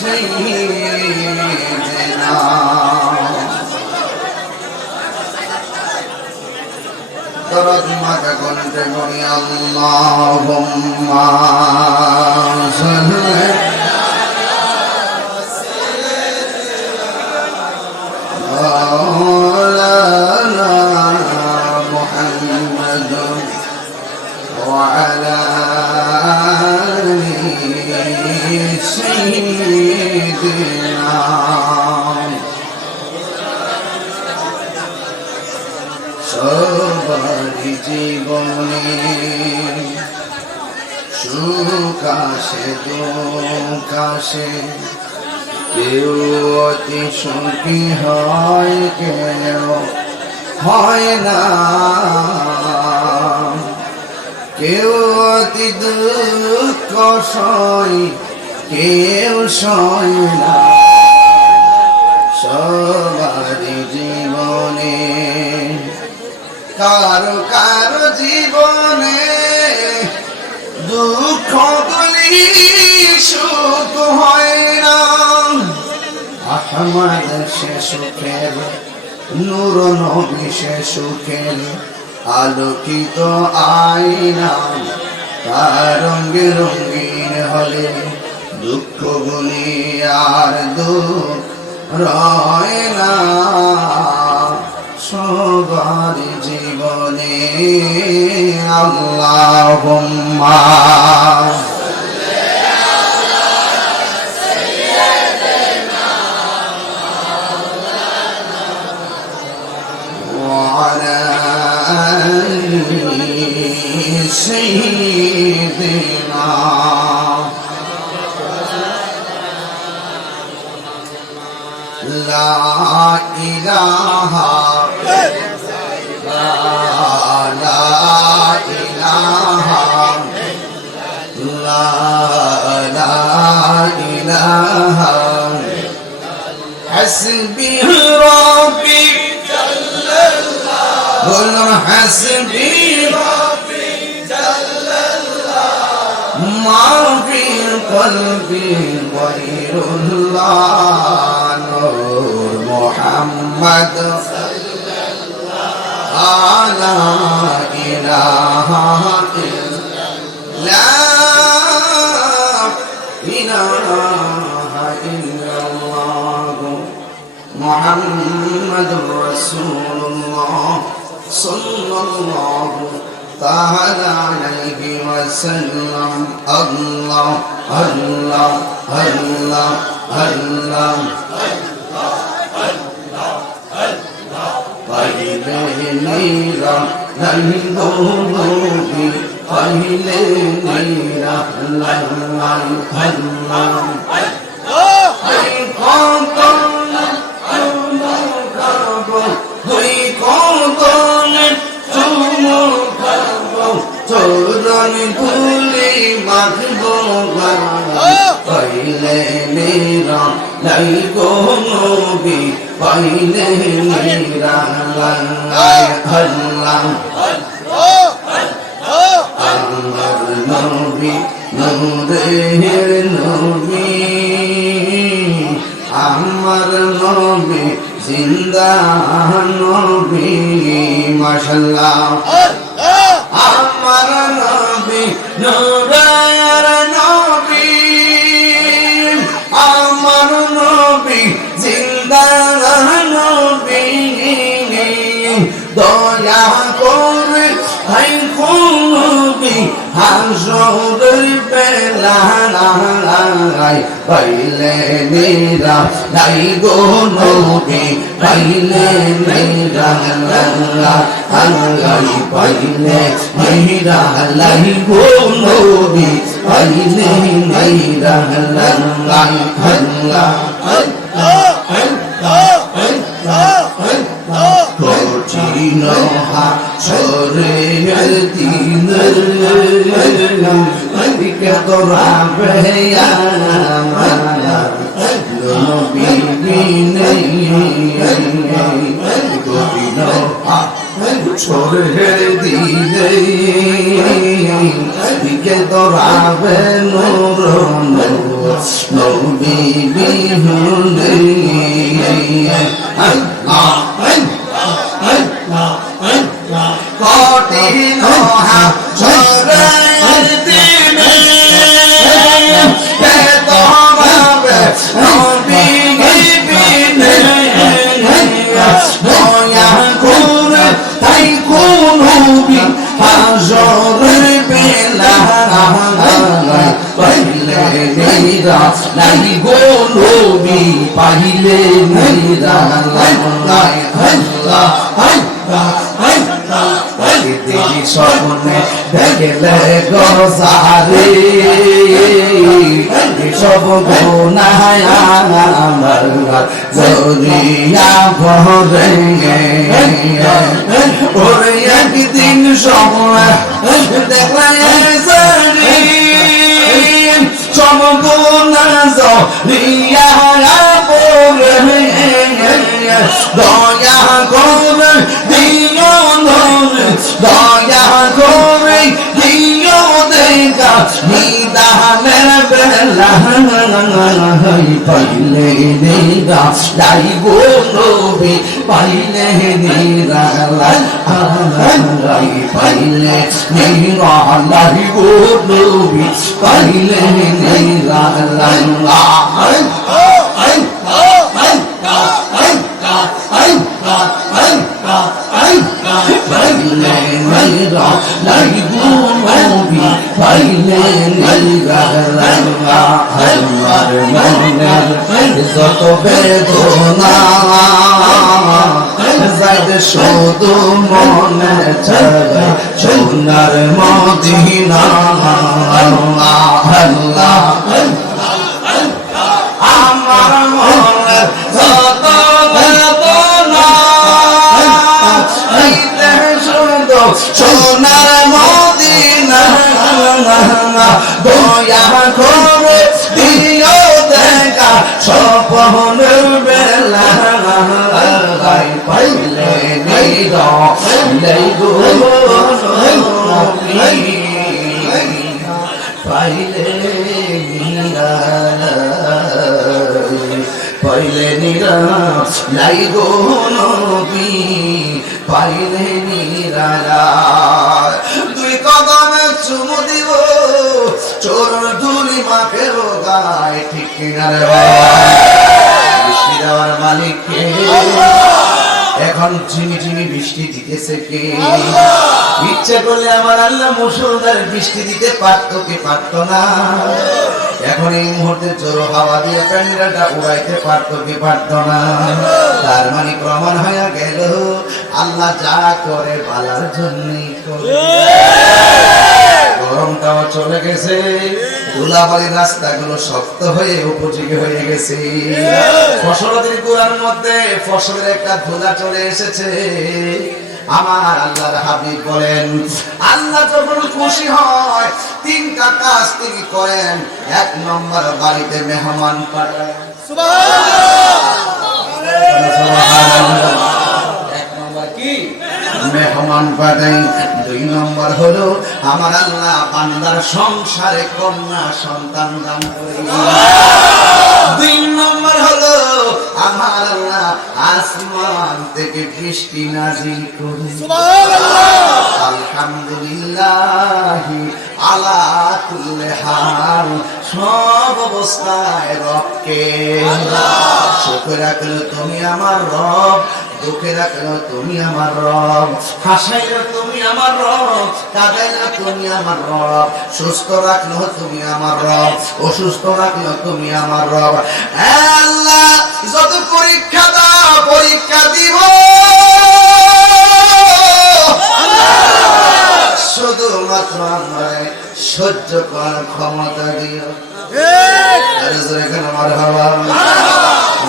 سيدنا درد مك كنت قولي اللهم صل مولانا محمد وعلى آله سيدنا সবার জীবনে সুখ আসে দুঃখ আসে কেউ অতি সুখী হয় কেউ হয় না কেউ অতি দুঃখ সয় কেউ সয় না সবার জীবনে কারো কারো জীবনে দুঃখ গুলি সুখ হয় না আহমদ সে সুখের নূর নবী সে সুখের আলোকিত আয়না তার রঙে রঙিন হলে দুঃখ গুলি আর দুঃখ রয় না সবার জীবনে আল্লাহুম্মা وعلى آل سيدنا لا إله لا إله لا إله حسبي ربي جل الله قل حسبي ربي جل الله ما في قلبي غير الله نور محمد لا إله إلا الله إله إلا الله محمد رسول الله صلى الله تعالى عليه وسلم الله الله الله الله पहिले नीरा नहीं गोगी पहिले नीरा लल्लाह अल्लाह हरि कौन हरि कौन चोरन भूली माधगो पहिले नीरा नहीं गोगी पहिले नीरा लल्लाह अल्लाह আমার নবী নূরের নবী আমার নবী জিন্দা নবী মাশাআল্লাহ আমার নবী নূরের নবী আমার নবী জিন্দা নবী দয়া করে হাই খুবি হাসরের বেলায় পাইলে নীরা নাই গো নবী পাইলে নীরা আল্লাহ পাইলে নীরা লাই গো নবী পাইলে নীরা আল্লাহ আল্লাহ কঠিন হাসরে দিন কে তোরা বেয়া নবী নেই কঠিন হাসরে দিন কে তোরা বে নূর নবী বিহুনে কঠিন হাসরের দিনে বেদবাবে নবী বিনে দয়া করে তাই কোন নবী হাসরের বেলা পাইলে নিরা নাই গো নবী পাইলে নিরা লাই আল্লাহ দেখি স্বপ্নে দেখলে গোসারে সব গুনাহ আমার জরিয়া ভরে ওরে একদিন স্বপ্নে দেখলে সব গুনাহ জরিয়া ভরে দয়া করে দিও দয়া করে দিও দেখা নিদানের বেলা পাইলে নিরা লাইব নবী পাইলে নিরা পাইলে নিরা লাইব নবী পাইলে নিরা পাইলে নিরা লাইব নবী পাইলে নিরা আমার মনের যত বেদনা যাইতে শুধু মনে চাই সোনার মদিনা আল্লাহ আমার মনের যত বেদনা যাইতে শুধু সোনার মদিনা দয়া করে দিও দেখা স্বপ্নের বেলা পাইলে নিরা লাইব নবী পাইলে নিরা পাইলে নিরা লাইব নবী পাইলে নিরা দুই কদমে চুমু দিব চোর ধুলি মাখের গায়ে ঠিক কিনারে বৃষ্টি দেওয়ার মালিককে এখন ঝিমি ঝিমি বৃষ্টি দিতেছে কে ইচ্ছে করলে আমার আল্লাহ মুষলধার বৃষ্টি দিতে পারতো কি পারতো না এখন এই মুহূর্তে জোর হাওয়া দিয়ে প্যান্ডেলটা উড়াইতে পারতো কি পারতো না তার মানে প্রমাণ হয়ে গেল আল্লাহ যা করে ভালোর জন্যই করে গরমটাও চলে গেছে ধুলাবালির রাস্তাগুলো শক্ত হয়ে উপযোগী হয়ে গেছে ফসলের গোড়ার মধ্যে ফসলের একটা ধুলা চলে এসেছে আমার আল্লাহর হাবিব বলেন আল্লাহ যখন খুশি হয় তিনটা কাজ তিনি করেন এক নম্বর বাড়িতে মেহমান পাঠায় মেহমান পাঠাই দুই নম্বর হলো আমার আল্লাহ বান্দার সংসারে কন্যা সন্তান দান করে দুই নম্বর হলো আমার আল্লাহ আসমান থেকে বৃষ্টি নাজিল করে আলহামদুলিল্লাহ আলা কুল্লি হাল সব অবস্থায় রবকে শুকর রাখলো তুমি আমার রব দুঃখে রাখলো তুমি আমার রব হাসাইলো তুমি আমার রব কাঁদাইলো তুমি আমার রব সুস্থ রাখলো তুমি আমার রব অসুস্থ রাখলো তুমি আমার রব আল্লাহ যত পরীক্ষা দাও পরীক্ষা দিব শুধুমাত্র আমার সহ্য করার ক্ষমতা দিও আমার হওয়া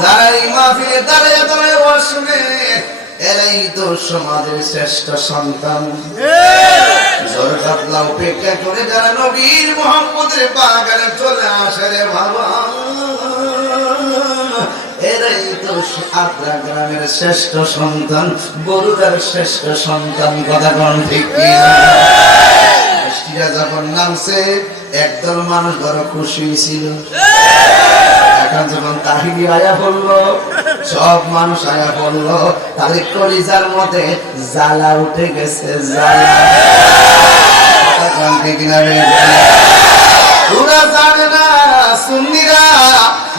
যারা এই মাহফিলে দাঁড়িয়ে দাঁড়িয়ে বসবে এরাই তো সমাজের শ্রেষ্ঠ সন্তান জোর কাতলা উপেক্ষা করে যারা নবীর মুহাম্মদের বাগানে চলে আসে রে বাবা এরাই তো আদ্রা গ্রামের শ্রেষ্ঠ সন্তান বরুদার শ্রেষ্ঠ সন্তান কথা কোন ঠিক কিনা বৃষ্টিটা যখন নামছে একদল মানুষ বড় খুশি ছিল। এখন যখন কাহিনী আয়া বললো, সব মানুষ আয়া বললো, তাহলে কলিজার মধ্যে জ্বালা উঠে গেছে, জ্বালা। ওরা জানে না সুন্নিরা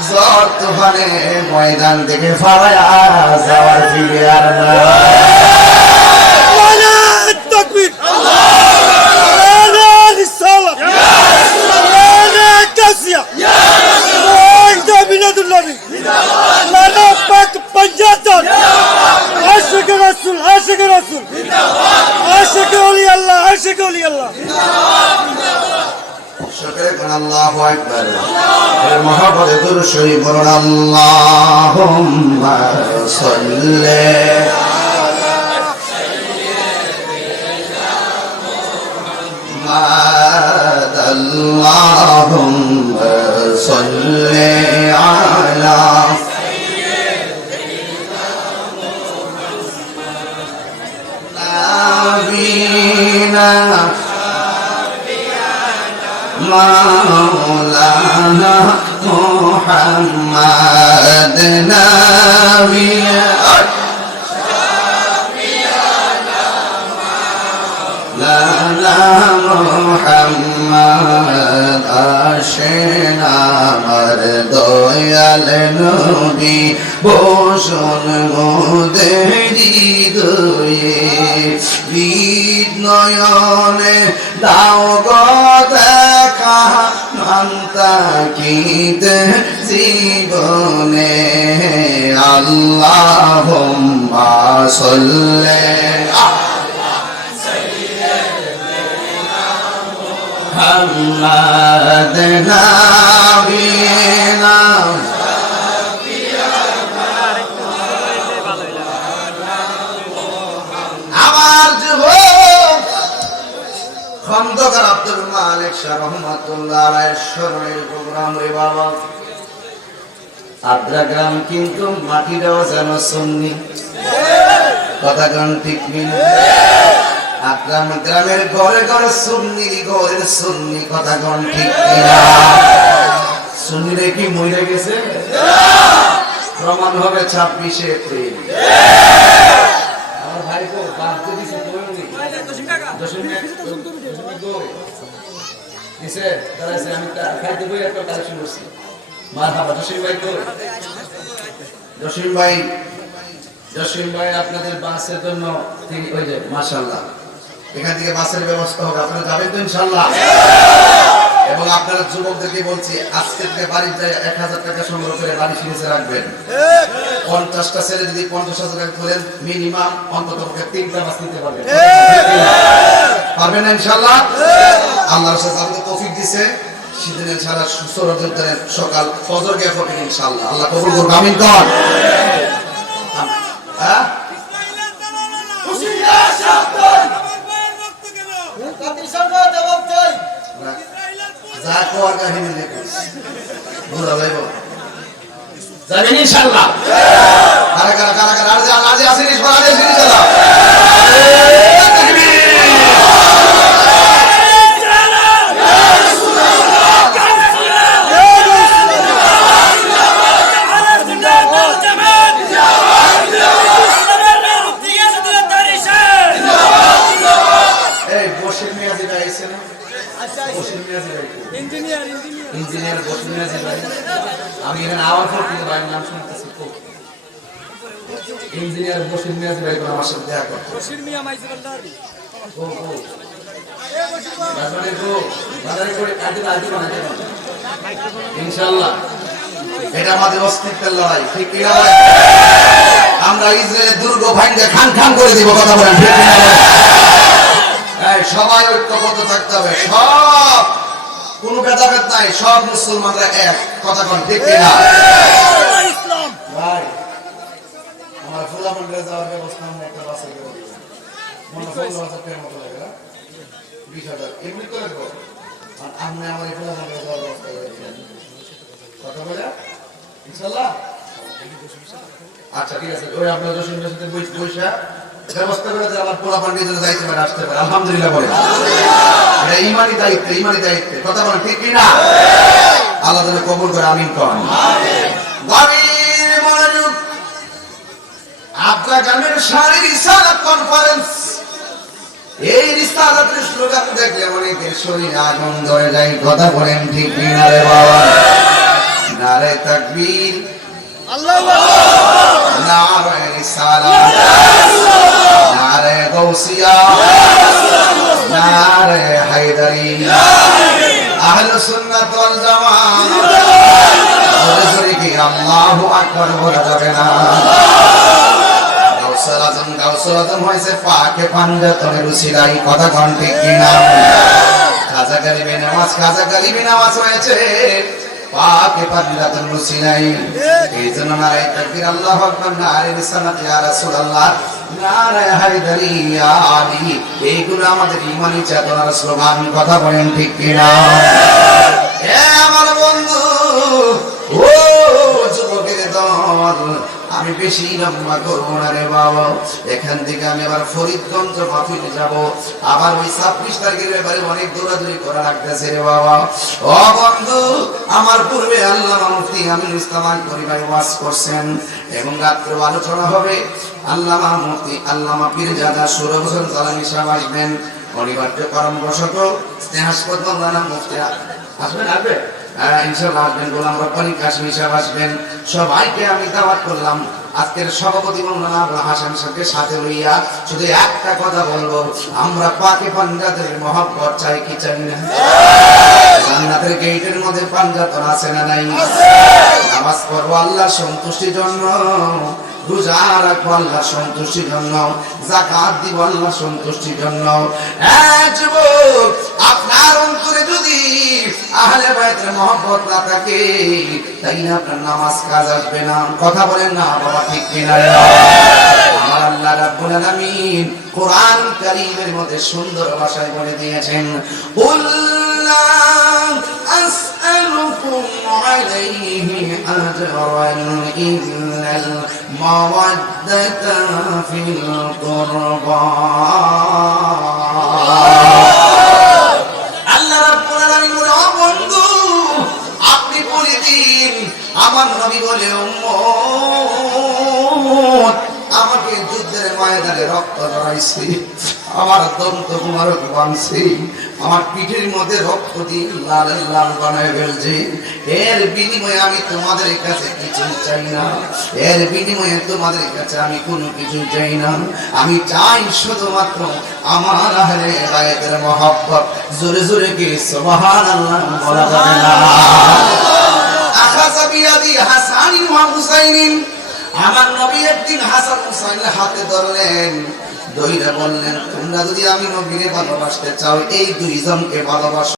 ঝড় তুফানে ময়দান থেকে ফালায়া যাওয়ার ফিরে আর না। আল্লাহু আকবার। মহব্বতে দুরূদ শরীফ পড়ুন। আল্লাহুম্মা সাল্লি আল্লাহুম্মা সাল্লি আলা সাইয়্যিদিনা مولانا محمد نبينا لالا محمد আশেনা আমার দয়াল নবী বসন মোদের হৃদয়ে নয়নে দাও গো দেখা মান্তাকিতে জীবনে আল্লাহুম্মা সাল্লি মুহাম্মাদ নাবিয়িনা আমার যুবক খন্দকার আব্দুল মালিক শাহ রহমাতুল্লাহ আলাইহির স্মরণের প্রোগ্রাম রে বাবা। আদ্রা গ্রাম কিন্তু মাটিটাও যেন সুন্নি, কথা গান ঠিক নেই। আদ্রা গ্রামের ঘরে ঘরে সুন্নি, ঘরের সুন্নি, কথা গান ঠিক কিনা? সুন্নিরে কি মরে গেছে? প্রমাণ হবে 26 এপ্রিল। আমার ভাই কো বাদ দিছে কইনি দিছে তারা সে আমি খাইতে বই একটা কালেকশন করছি। মারহাবা জসিম ভাই কো? জসিম ভাই আপনাদের বাসের জন্য তিনি ওই যে মাশাআল্লাহ এখান থেকে বাসের ব্যবস্থা হবে, আপনারা যাবেন তো ইনশাআল্লাহ। এবং আপনারা যুবকদেরকে বলছি আজকে থেকে বাড়িতে 1000 টাকা সংগ্রহ করে বাড়ি ফিরে রাখবেন। 50টা ছেলে যদি 50,000 টাকা তোলেন মিনিমাম অন্তত 3টা বাস নিতে পারবেন। পারবেন না ইনশাআল্লাহ? আল্লাহর কাছে আমাদের তৌফিক দিয়েছে। সেদিন ইনশাআল্লাহ সুরজের সকাল ফজর গিয়ে হবে ইনশাআল্লাহ। আল্লাহ কবুল করুন, আমিন কর। হ্যাঁ খুশিয়া শান্তন কাতিসঙ্গা জবাব চাই যা কোয়ার কাহিনী লেখো বুঝা যাইব যাবেন ইনশাআল্লাহ। কারা কারা কারা কারা আজ আসেনি সরালে ইনশাআল্লাহ। ইঞ্জিনিয়ার বসুনিয়া ভাই, আমি এখানে আওয়াজ করতে ভাই নাম শুনতেছি খুব। ইঞ্জিনিয়ার বসুনিয়া ভাই আমার সাথে দেখা করতে। বসির মিয়া মাইজ বান্দারি ও ও বাজারে গো বাজারে করে কাজে আদি বানাতে পারবে ইনশাআল্লাহ। এটা আমাদের অস্তিত্বের লড়াই, ঠিক কি না ভাই? আমরা ইসরায়েলের দুর্গ ভাঙে খান খান করে দিব, কথা বলেন ঠিক কি না ভাই? এই সবাই ঐক্যবদ্ধ থাকতে হবে, সব কোন ভেদাভেদ নাই, সব মুসলমানরা এক, কথা বলেন ঠিক কি না? ইসলাম ভাই আমার ফুলা মন্দিরে যাওয়ার ব্যবস্থা আমরা একটা বাসে করে দিব। মনে 16,000 টাকার মতো লাগে না, 20,000 এমনি করে দেবো। আর আপনি আমার ফুলা মন্দিরে যাওয়ার ব্যবস্থা করে দিবেন, কথা বলে ইনশাআল্লাহ। আচ্ছা ঠিক আছে, ওই আপনার জসিমের সাথে বৈশা ব্যবস্থা করে আমার পোলা পান্ডি জন্য যাইতে পারে, আসতে পারে। আলহামদুলিল্লাহ বলে এটা ইমানি দায়িত্ব, ইমানি দায়িত্ব। কথা বলেন ঠিক কিনা? আল্লাহ যেন কবুল করে, আমিন করেন। গভীর মনোযোগ। আপনার গ্রামের শারীর রিসালাত কনফারেন্স, এই রিসালাতের স্লোগান দেখলে অনেকের শরীর আগুন ধরে যায়। কথা বলেন ঠিক কিনা রে বাবা? নারে তাকবীর, আল্লাহু আকবার, নারে রিসালাত, নারে গাউসিয়া, নারে হায়দারি, আহলে সুন্নাত ওয়াল জামাত। বলে কি আল্লাহু আকবার বলা যাবে না? গাউসুল আজম হয়েছে পাকে পাঞ্জাতনের উসিলাই। কথা কোন ঠিক কিনা? খাজা গরিবে নামাজ হয়েছে পাকে পাঞ্জাতনের উসিলাই। এই জন্য নারে তাকবীর, আল্লাহু আকবার, নারে রিসালাত, ইয়া রাসূলুল্লাহ, নারে হায়দারি, ইয়া আলী, এইগুলো আমাদের ঈমানি চেতনার স্লোগান। কথা বলেন ঠিক কিনা? এ আমার বন্ধু, ও যুবকের দল, আমি বেশি লম্বা করবো না রে বাবা। এখান থেকে আমি আবার ফরিদগঞ্জ মাহফিলে যাব, আবার ওই 26 তারিখের ব্যাপারে অনেক দৌড়াদৌড়ি করা লাগতেছে রে বাবা। ও বন্ধু, আমার পূর্বে আল্লামা মুফতি আমিনুল ইসলাম আনকরি ভাই ওয়াজ করছেন এবং রাত্রে আলোচনা হবে। আল্লামা মুফতি আল্লামা পীরজাদা সৌরভ হোসেন জালানী সাহেব আসবেন। অনিবার্য কারণবশত স্নেহাস্পদ মাওলানা মুফতি আসবেন। ইনশাআল্লাহ আসবেন। গোলাম রব্বানী কাশমী সাহেব আসবেন। সবাইকে আমি দাওয়াত করলাম। আজকের সভাপতি মাওলানা আবুল হাসান সাহেবকে সাথে লইয়া শুধু একটা কথা বলবো, আমরা পাকে পাঞ্জাতের মহব্বত চাই কি চাই না? জান্নাতের গেটের মধ্যে পাঞ্জাতন আছে না নাই? নামাজ পড়বো আল্লাহর সন্তুষ্টির জন্য, রোজা রাখবো আল্লাহর সন্তুষ্টির জন্য, যাকাত দিব আল্লাহর সন্তুষ্টির জন্য। যুবক, আপনার অন্তরে যদি আহলে বাইতের মহব্বত না থাকে, তাইলে আপনার নামাজ কাজ আসবে না। কথা বলেন না বাবা, ঠিক কিনা? আমার আল্লাহ রাব্বুল আলামিন কোরআন কারীমের মধ্যে সুন্দর ভাষায় বলে দিয়েছেন, কুল্লা আসআলুকুম আলাইহি আজরান ইল্লাল মাওয়াদ্দাতা ফিল কুরবা। আল্লাহ রাব্বুল আলামিন বলে, ও বন্ধু, আপনি বলে দিন, আমার নবী বলে, উম্মত, আমাকে যুদ্ধের ময়দানে রক্ত ঝরাইছে, আমার দন্ত মুবারক ভাঙছে, আমার পিঠের মধ্যে রক্ত দিয়ে লাল লাল বানায় ফেলছে। এর বিনিময়ে আমি তোমাদের কাছে কিছু চাই না, এর বিনিময়ে তোমাদের কাছে আমি কোনো কিছু চাই না। আমি চাই শুধুমাত্র আমার আহলে বাইতের মহব্বত। জোরে জোরে কি সুবহানাল্লাহ বলা যাবে না? আখাযা বিয়াদি হাসানিন ওয়া হুসাইনিন, আমার নবী একদিন হাসান হুসাইনের হাতে ধরলেন, ধইরা বললেন, তোমরা যদি আমি নবীরে ভালোবাসতে চাও, এই দুইজনকে ভালোবাসো।